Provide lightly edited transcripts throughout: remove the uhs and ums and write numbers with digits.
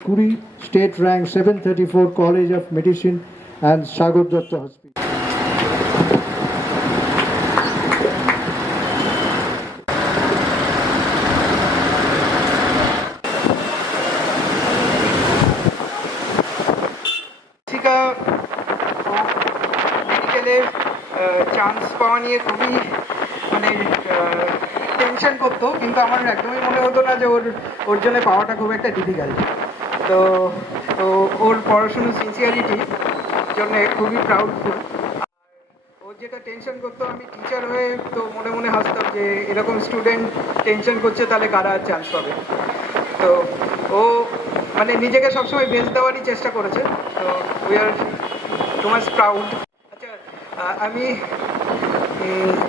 Kuri, state rank 734 College of Medicine and Sagore Dutta Hospital. মেডিকেলের chance পাওয়া নিয়ে খুবই মানে টেনশন করতো, কিন্তু আমার একদমই মনে হতো না যে ওর জন্য পাওয়াটা খুব একটা ডিফিকাল্ট। তো তো ওর পড়াশুনোর সিনসিয়ারিটির জন্য খুবই প্রাউডফুল। ওর যেটা টেনশন করতো, আমি টিচার হয়ে তো মনে মনে হাসতাম যে এরকম স্টুডেন্ট টেনশন করছে, তাহলে কারা চান্স পাবে। তো ও মানে নিজেকে সবসময় বেস্ট দেওয়ারই চেষ্টা করেছে। তো we are too much proud. আচ্ছা, আমি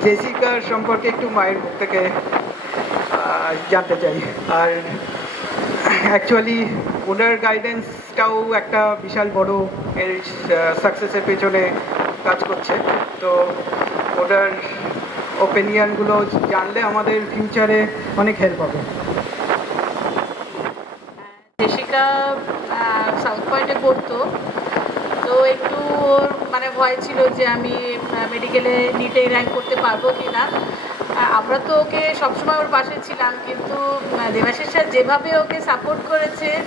জেসিকার সম্পর্কে একটু মায়ের মুখ থেকে জানতে চাই। আর অ্যাকচুয়ালি ওনার গাইডেন্সটাও একটা বিশাল বড় এর সাকসেসের পেছনে কাজ করছে। তো ওনার ওপিনিয়নগুলো জানলে আমাদের ফিউচারে অনেক হেল্প হবে। জেসিকা সাউথ পয়েন্টে পড়তো, তো একটু ওর মানে ভয় ছিল যে আমি মেডিকেলে নিটে র্যাঙ্ক করতে পারবো কি না। আমরা তো ওকে সবসময় ওর পাশে ছিলাম, কিন্তু দেবাশিস স্যার যেভাবে ওকে সাপোর্ট করেছেন,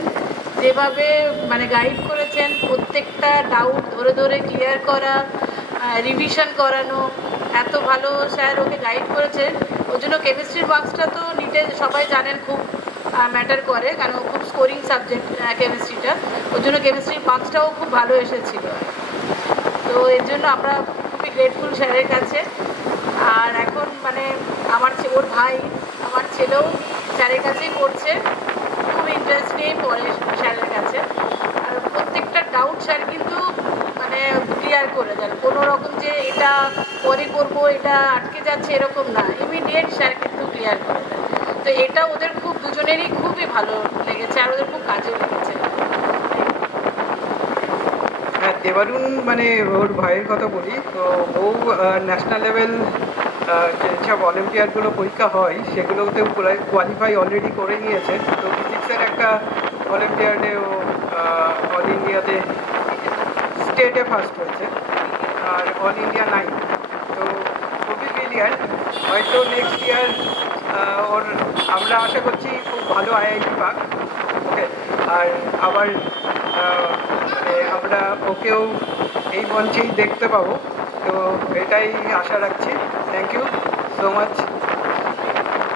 যেভাবে মানে গাইড করেছেন, প্রত্যেকটা ডাউট ধরে ধরে ক্লিয়ার করা, রিভিশন করানো, এত ভালো স্যার ওকে গাইড করেছেন। ওই জন্য কেমিস্ট্রির মার্কসটা তো নিটে সবাই জানেন খুব ম্যাটার করে, কারণ খুব স্কোরিং সাবজেক্ট কেমিস্ট্রিটা। ওর জন্য কেমিস্ট্রির মার্কসটাও খুব ভালো এসেছিল। তো এর জন্য আমরা খুবই গ্রেটফুল স্যারের কাছে। আর এখন মানে ওর ভাই, আমার ছেলেও স্যারের কাছেই পড়ছে, খুব ইন্টারেস্ট নিয়েই পড়ে স্যারের কাছে। আর প্রত্যেকটা ডাউট স্যার কিন্তু মানে ক্লিয়ার করে দেন। কোনো রকম যে এটা পরে করবো, এটা আটকে যাচ্ছে এরকম না, ইমিডিয়েট স্যার কিন্তু ক্লিয়ার করে দেন। তো এটা ওদের খুব দুজনেরই খুবই ভালো লেগেছে, আর ওদের খুব কাজেও লেগেছে। হ্যাঁ, দেবারুণ মানে ওর ভাইয়ের কথা বলি, তো ও ন্যাশনাল লেভেল যেসব অলিম্পিয়াডগুলো পরীক্ষা হয় সেগুলোতেও কোয়ালিফাই অলরেডি করে নিয়েছে। তো ফিজিক্সের একটা অলিম্পিয়াডে ও অল ইন্ডিয়াতে স্টেটে ফার্স্ট হয়েছে, আর অল ইন্ডিয়া 9। তো খুবই ব্রিলিয়ান্ট। হয়তো নেক্সট ইয়ার ওর আমরা আশা করছি খুব ভালো আইআইটি পাক। ওকে, আর আবার মানে আমরা ওকেও এই মঞ্চেই দেখতে পাবো। তো এটাই আশা রাখছি। Thank you so much.